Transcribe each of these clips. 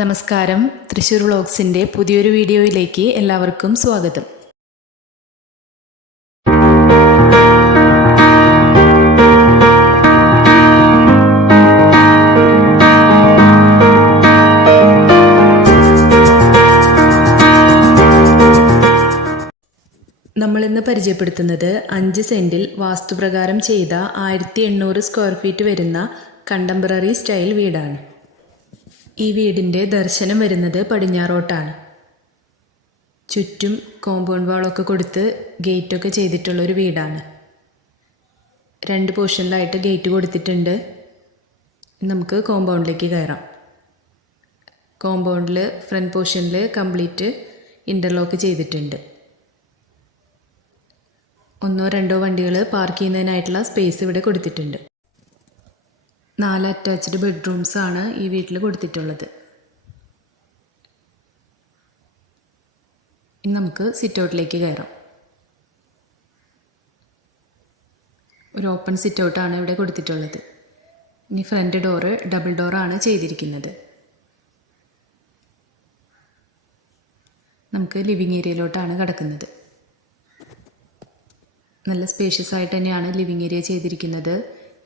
നമസ്കാരം. തൃശ്ശൂർ വ്ളോഗ്സിൻ്റെ പുതിയൊരു വീഡിയോയിലേക്ക് എല്ലാവർക്കും സ്വാഗതം. നമ്മളിന്ന് പരിചയപ്പെടുത്തുന്നത് 5 സെൻറ്റിൽ വാസ്തുപ്രകാരം ചെയ്ത 1800 സ്ക്വയർ ഫീറ്റ് വരുന്ന കണ്ടംപററി സ്റ്റൈൽ വീടാണ്. ഈ വീടിൻ്റെ ദർശനം വരുന്നത് പടിഞ്ഞാറോട്ടാണ്. ചുറ്റും കോമ്പൗണ്ട് വാളൊക്കെ കൊടുത്ത് ഗേറ്റൊക്കെ ചെയ്തിട്ടുള്ളൊരു വീടാണ്. 2 പോർഷനിലായിട്ട് ഗേറ്റ് കൊടുത്തിട്ടുണ്ട്. നമുക്ക് കോമ്പൗണ്ടിലേക്ക് കയറാം. കോമ്പൗണ്ടിൽ ഫ്രണ്ട് പോർഷനിൽ കംപ്ലീറ്റ് ഇൻ്റർലോക്ക് ചെയ്തിട്ടുണ്ട്. 1-2 വണ്ടികൾ പാർക്ക് ചെയ്യുന്നതിനായിട്ടുള്ള സ്പേസ് ഇവിടെ കൊടുത്തിട്ടുണ്ട്. 4 അറ്റാച്ച്ഡ് ബെഡ്റൂംസ് ആണ് ഈ വീട്ടിൽ കൊടുത്തിട്ടുള്ളത്. ഇനി നമുക്ക് സിറ്റ് ഔട്ടിലേക്ക് കയറാം. ഒരു ഓപ്പൺ സിറ്റ് ഔട്ടാണ് ഇവിടെ കൊടുത്തിട്ടുള്ളത്. ഇനി ഫ്രണ്ട് ഡോറ് ഡബിൾ ഡോറാണ് ചെയ്തിരിക്കുന്നത്. നമുക്ക് ലിവിങ് ഏരിയയിലോട്ടാണ് കിടക്കുന്നത്. നല്ല സ്പേഷ്യസ് ആയിട്ട് തന്നെയാണ് ലിവിങ് ഏരിയ ചെയ്തിരിക്കുന്നത്.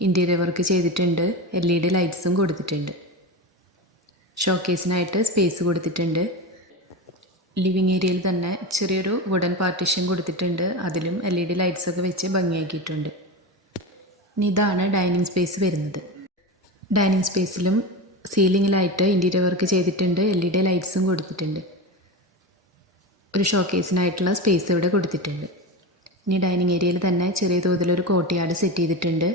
ഇൻറ്റീരിയർ വർക്ക് ചെയ്തിട്ടുണ്ട്. LED ലൈറ്റ്സും കൊടുത്തിട്ടുണ്ട്. ഷോക്കേസിനായിട്ട് സ്പേസ് കൊടുത്തിട്ടുണ്ട്. ലിവിങ് ഏരിയയിൽ തന്നെ ചെറിയൊരു വുഡൻ പാർട്ടീഷൻ കൊടുത്തിട്ടുണ്ട്. അതിലും LED ലൈറ്റ്സൊക്കെ വെച്ച് ഭംഗിയാക്കിയിട്ടുണ്ട്. ഇനി ഇതാണ് ഡൈനിങ് സ്പേസ് വരുന്നത്. ഡൈനിങ് സ്പേസിലും സീലിങ്ങിലായിട്ട് ഇൻറ്റീരിയർ വർക്ക് ചെയ്തിട്ടുണ്ട്. LED ലൈറ്റ്സും കൊടുത്തിട്ടുണ്ട്. ഒരു ഷോക്കേസിനായിട്ടുള്ള സ്പേസ് ഇവിടെ കൊടുത്തിട്ടുണ്ട്. ഇനി ഡൈനിങ് ഏരിയയിൽ തന്നെ ചെറിയ തോതിലൊരു കോർട്ട്യാർഡ് സെറ്റ് ചെയ്തിട്ടുണ്ട്.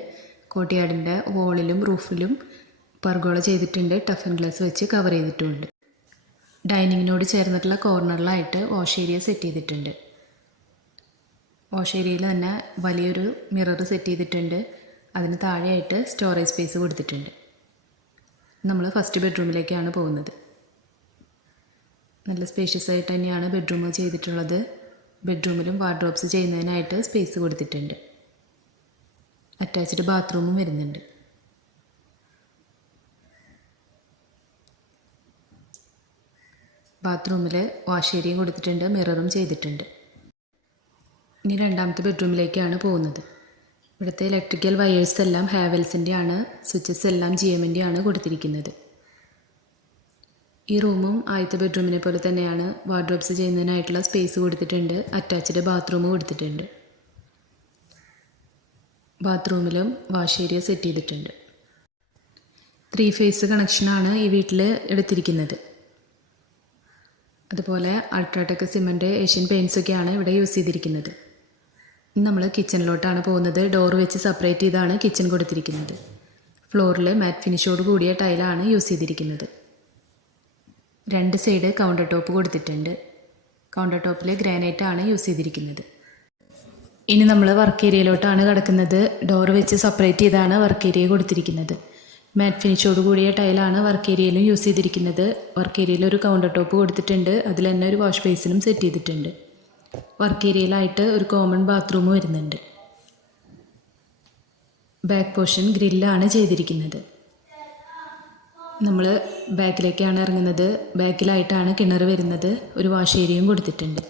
കോർട്ട്യാർഡിൻ്റെ വോളിലും റൂഫിലും പർഗോള ചെയ്തിട്ടുണ്ട്. ടഫ് ആൻഡ് ഗ്ലാസ് വെച്ച് കവർ ചെയ്തിട്ടുമുണ്ട്. ഡൈനിങ്ങിനോട് ചേർന്നിട്ടുള്ള കോർണറിലായിട്ട് വാഷ് ഏരിയ സെറ്റ് ചെയ്തിട്ടുണ്ട്. വാഷ് ഏരിയയിൽ തന്നെ വലിയൊരു മിറർ സെറ്റ് ചെയ്തിട്ടുണ്ട്. അതിന് താഴെയായിട്ട് സ്റ്റോറേജ് സ്പേസ് കൊടുത്തിട്ടുണ്ട്. നമ്മൾ ഫസ്റ്റ് ബെഡ്റൂമിലേക്കാണ് പോകുന്നത്. നല്ല സ്പേഷ്യസ് ആയിട്ട് തന്നെയാണ് ബെഡ്റൂം ചെയ്തിട്ടുള്ളത്. ബെഡ്റൂമിലും വാർഡ്രോബ്സ് ചെയ്യുന്നതിനായിട്ട് സ്പേസ് കൊടുത്തിട്ടുണ്ട്. അറ്റാച്ച്ഡ് ബാത്റൂമും വരുന്നുണ്ട്. ബാത്റൂമിൽ വാഷ് ഏരിയയും കൊടുത്തിട്ടുണ്ട്. മിററും ചെയ്തിട്ടുണ്ട്. ഇനി രണ്ടാമത്തെ ബെഡ്റൂമിലേക്കാണ് പോകുന്നത്. ഇവിടുത്തെ ഇലക്ട്രിക്കൽ വയേഴ്സ് എല്ലാം ഹാവൽസിൻ്റെ ആണ്. സ്വിച്ചസ് എല്ലാം GMൻ്റെ ആണ് കൊടുത്തിരിക്കുന്നത്. ഈ റൂമും ആദ്യത്തെ ബെഡ്റൂമിനെ പോലെ തന്നെയാണ്. വാർഡ്രോബ്സ് ചെയ്യുന്നതിനായിട്ടുള്ള സ്പേസ് കൊടുത്തിട്ടുണ്ട്. അറ്റാച്ച്ഡ് ബാത്റൂം കൊടുത്തിട്ടുണ്ട്. ബാത്റൂമിലും വാഷ് ഏരിയ സെറ്റ് ചെയ്തിട്ടുണ്ട്. 3 ഫേസ് കണക്ഷനാണ് ഈ വീട്ടിൽ എടുത്തിരിക്കുന്നത്. അതുപോലെ അൾട്രാടെക് സിമൻറ്റ്, ഏഷ്യൻ പെയിൻറ്റ്സൊക്കെയാണ് ഇവിടെ യൂസ് ചെയ്തിരിക്കുന്നത്. ഇനി നമ്മൾ കിച്ചണിലോട്ടാണ് പോകുന്നത്. ഡോർ വെച്ച് സെപ്പറേറ്റ് ചെയ്താണ് കിച്ചൺ കൊടുത്തിരിക്കുന്നത്. ഫ്ലോറിൽ മാറ്റ് ഫിനിഷോട് കൂടിയ ടൈലാണ് യൂസ് ചെയ്തിരിക്കുന്നത്. 2 സൈഡ് കൗണ്ടർ ടോപ്പ് കൊടുത്തിട്ടുണ്ട്. കൗണ്ടർ ടോപ്പിൽ ഗ്രാനൈറ്റ് ആണ് യൂസ് ചെയ്തിരിക്കുന്നത്. ഇനി നമ്മൾ വർക്ക് ഏരിയയിലോട്ടാണ് കിടക്കുന്നത്. ഡോർ വെച്ച് സെപ്പറേറ്റ് ചെയ്താണ് വർക്ക് ഏരിയ കൊടുത്തിരിക്കുന്നത്. മാറ്റ് ഫിനിഷോട് കൂടിയ ടൈലാണ് വർക്ക് ഏരിയയിലും യൂസ് ചെയ്തിരിക്കുന്നത്. വർക്ക് ഏരിയയിൽ ഒരു കൗണ്ടർ ടോപ്പ് കൊടുത്തിട്ടുണ്ട്. അതിൽ തന്നെ ഒരു വാഷ് ബേസിനും സെറ്റ് ചെയ്തിട്ടുണ്ട്. വർക്ക് ഏരിയയിലായിട്ട് ഒരു കോമൺ ബാത്റൂം വരുന്നുണ്ട്. ബാക്ക് പോർഷൻ ഗ്രില്ലാണ് ചെയ്തിരിക്കുന്നത്. നമ്മൾ ബാക്കിലേക്കാണ് ഇറങ്ങുന്നത്. ബാക്കിലായിട്ടാണ് കിണർ വരുന്നത്. ഒരു വാഷ് ഏരിയയും കൊടുത്തിട്ടുണ്ട്.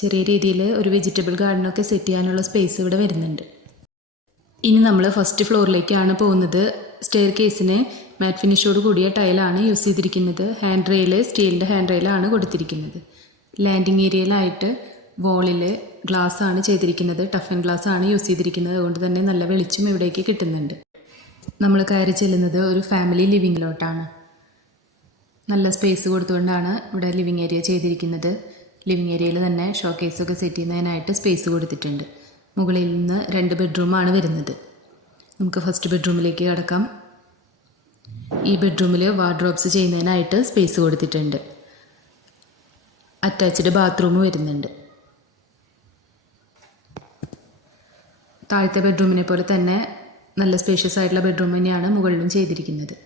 ചെറിയ രീതിയിൽ ഒരു വെജിറ്റബിൾ ഗാർഡനൊക്കെ സെറ്റ് ചെയ്യാനുള്ള സ്പേസ് ഇവിടെ വരുന്നുണ്ട്. ഇനി നമ്മൾ ഫസ്റ്റ് ഫ്ലോറിലേക്കാണ് പോകുന്നത്. സ്റ്റെയർ കേസിന് മാറ്റ് ഫിനിഷോട് കൂടിയ ടൈലാണ് യൂസ് ചെയ്തിരിക്കുന്നത്. ഹാൻഡ് റെയിൽ സ്റ്റീലിൻ്റെ ഹാൻഡ് റെയിലാണ് കൊടുത്തിരിക്കുന്നത്. ലാൻഡിങ് ഏരിയയിലായിട്ട് വോളിൽ ഗ്ലാസ് ആണ് ചെയ്തിരിക്കുന്നത്. ടഫ് ആൻഡ് ഗ്ലാസ് ആണ് യൂസ് ചെയ്തിരിക്കുന്നത്. അതുകൊണ്ട് തന്നെ നല്ല വെളിച്ചം ഇവിടേക്ക് കിട്ടുന്നുണ്ട്. നമ്മൾ കയറി ചെല്ലുന്നത് ഒരു ഫാമിലി ലിവിങ്ങിലോട്ടാണ്. നല്ല സ്പേസ് കൊടുത്തുകൊണ്ടാണ് ഇവിടെ ലിവിങ് ഏരിയ ചെയ്തിരിക്കുന്നത്. ലിവിങ് ഏരിയയിൽ തന്നെ ഷോക്കേസൊക്കെ സെറ്റ് ചെയ്യുന്നതിനായിട്ട് സ്പേസ് കൊടുത്തിട്ടുണ്ട്. മുകളിൽ നിന്ന് 2 ബെഡ്റൂമാണ് വരുന്നത്. നമുക്ക് ഫസ്റ്റ് ബെഡ്റൂമിലേക്ക് കിടക്കാം. ഈ ബെഡ്റൂമിൽ വാർഡ്രോബ്സ് ചെയ്യുന്നതിനായിട്ട് സ്പേസ് കൊടുത്തിട്ടുണ്ട്. അറ്റാച്ച്ഡ് ബാത്റൂം വരുന്നുണ്ട്. താഴത്തെ ബെഡ്റൂമിനെ പോലെ തന്നെ നല്ല സ്പേഷ്യസ് ആയിട്ടുള്ള ബെഡ്റൂം തന്നെയാണ് മുകളിലും ചെയ്തിരിക്കുന്നത്.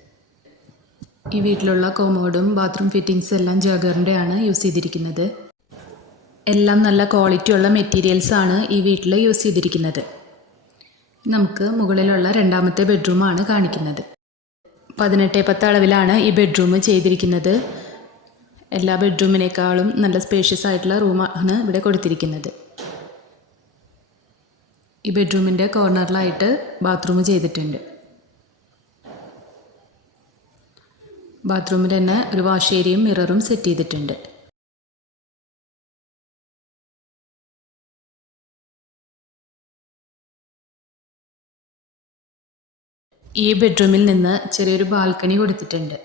ഈ വീട്ടിലുള്ള കോമോഡും ബാത്റൂം ഫിറ്റിങ്സ് എല്ലാം ജാഗറിൻ്റെ ആണ് യൂസ് ചെയ്തിരിക്കുന്നത്. എല്ലാം നല്ല ക്വാളിറ്റിയുള്ള മെറ്റീരിയൽസാണ് ഈ വീട്ടിൽ യൂസ് ചെയ്തിരിക്കുന്നത്. നമുക്ക് മുകളിലുള്ള രണ്ടാമത്തെ ബെഡ്റൂമാണ് കാണിക്കുന്നത്. 18x10 അളവിലാണ് ഈ ബെഡ്റൂം ചെയ്തിരിക്കുന്നത്. എല്ലാ ബെഡ്റൂമിനേക്കാളും നല്ല സ്പേഷ്യസ് ആയിട്ടുള്ള റൂമാണ് ഇവിടെ കൊടുത്തിരിക്കുന്നത്. ഈ ബെഡ്റൂമിൻ്റെ കോർണറിലായിട്ട് ബാത്റൂം ചെയ്തിട്ടുണ്ട്. ബാത്റൂമിൽ തന്നെ ഒരു വാഷ് ഏരിയയും മിററും സെറ്റ് ചെയ്തിട്ടുണ്ട്. ഈ ബെഡ്റൂമിൽ നിന്ന് ചെറിയൊരു ബാൽക്കണി കൊടുത്തിട്ടുണ്ട്.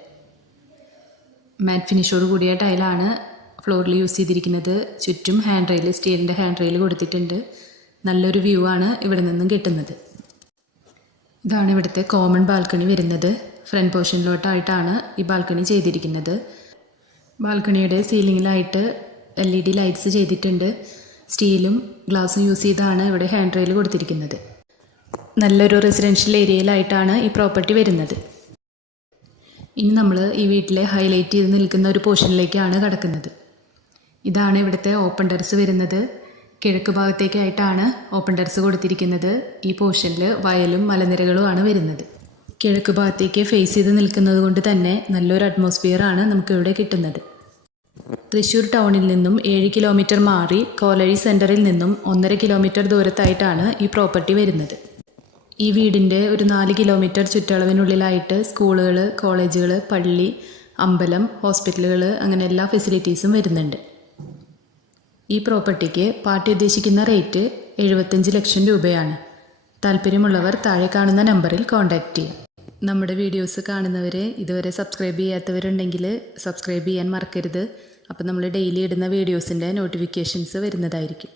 മാറ്റ് ഫിനിഷോട് കൂടിയ ടൈലാണ് ഫ്ലോറിൽ യൂസ് ചെയ്തിരിക്കുന്നത്. ചുറ്റും ഹാൻഡ് റെയിൽ, സ്റ്റീലിൻ്റെ ഹാൻഡ് റെയിൽ കൊടുത്തിട്ടുണ്ട്. നല്ലൊരു വ്യൂ ആണ് ഇവിടെ നിന്നും കിട്ടുന്നത്. ഇതാണ് ഇവിടുത്തെ കോമൺ ബാൽക്കണി വരുന്നത്. ഫ്രണ്ട് പോർഷനിലോട്ടായിട്ടാണ് ഈ ബാൽക്കണി ചെയ്തിരിക്കുന്നത്. ബാൽക്കണിയുടെ സീലിങ്ങിലായിട്ട് LED ലൈറ്റ്സ് ചെയ്തിട്ടുണ്ട്. സ്റ്റീലും ഗ്ലാസും യൂസ് ചെയ്താണ് ഇവിടെ ഹാൻഡ് റെയിൽ കൊടുത്തിരിക്കുന്നത്. നല്ലൊരു റെസിഡൻഷ്യൽ ഏരിയയിലായിട്ടാണ് ഈ പ്രോപ്പർട്ടി വരുന്നത്. ഇനി നമ്മൾ ഈ വീട്ടിലെ ഹൈലൈറ്റ് ചെയ്ത് നിൽക്കുന്ന ഒരു പോർഷനിലേക്കാണ് കടക്കുന്നത്. ഇതാണ് ഇവിടുത്തെ ഓപ്പൺ ടെറസ് വരുന്നത്. കിഴക്ക് ഭാഗത്തേക്കായിട്ടാണ് ഓപ്പൺ ടെറസ് കൊടുത്തിരിക്കുന്നത്. ഈ പോർഷനിൽ വയലും മലനിരകളുമാണ് വരുന്നത്. കിഴക്ക് ഭാഗത്തേക്ക് ഫേസ് ചെയ്ത് നിൽക്കുന്നത് കൊണ്ട് തന്നെ നല്ലൊരു അറ്റ്മോസ്ഫിയർ ആണ് നമുക്കിവിടെ കിട്ടുന്നത്. തൃശ്ശൂർ ടൗണിൽ നിന്നും 7 കിലോമീറ്റർ മാറി കോലഴി സെൻറ്ററിൽ നിന്നും 1.5 കിലോമീറ്റർ ദൂരത്തായിട്ടാണ് ഈ പ്രോപ്പർട്ടി വരുന്നത്. ഈ വീടിൻ്റെ ഒരു 4 കിലോമീറ്റർ ചുറ്റളവിനുള്ളിലായിട്ട് സ്കൂളുകൾ, കോളേജുകൾ, പള്ളി, അമ്പലം, ഹോസ്പിറ്റലുകൾ അങ്ങനെ എല്ലാ ഫെസിലിറ്റീസും വരുന്നുണ്ട്. ഈ പ്രോപ്പർട്ടിക്ക് പാർട്ടി ഉദ്ദേശിക്കുന്ന റേറ്റ് 75 ലക്ഷം രൂപയാണ്. താല്പര്യമുള്ളവർ താഴെ കാണുന്ന നമ്പറിൽ കോൺടാക്റ്റ് ചെയ്യാം. നമ്മുടെ വീഡിയോസ് കാണുന്നവരെ ഇതുവരെ സബ്സ്ക്രൈബ് ചെയ്യാത്തവരുണ്ടെങ്കിൽ സബ്സ്ക്രൈബ് ചെയ്യാൻ മറക്കരുത്. അപ്പോൾ നമ്മൾ ഡെയിലി ഇടുന്ന വീഡിയോസിൻ്റെ നോട്ടിഫിക്കേഷൻസ് വരുന്നതായിരിക്കും.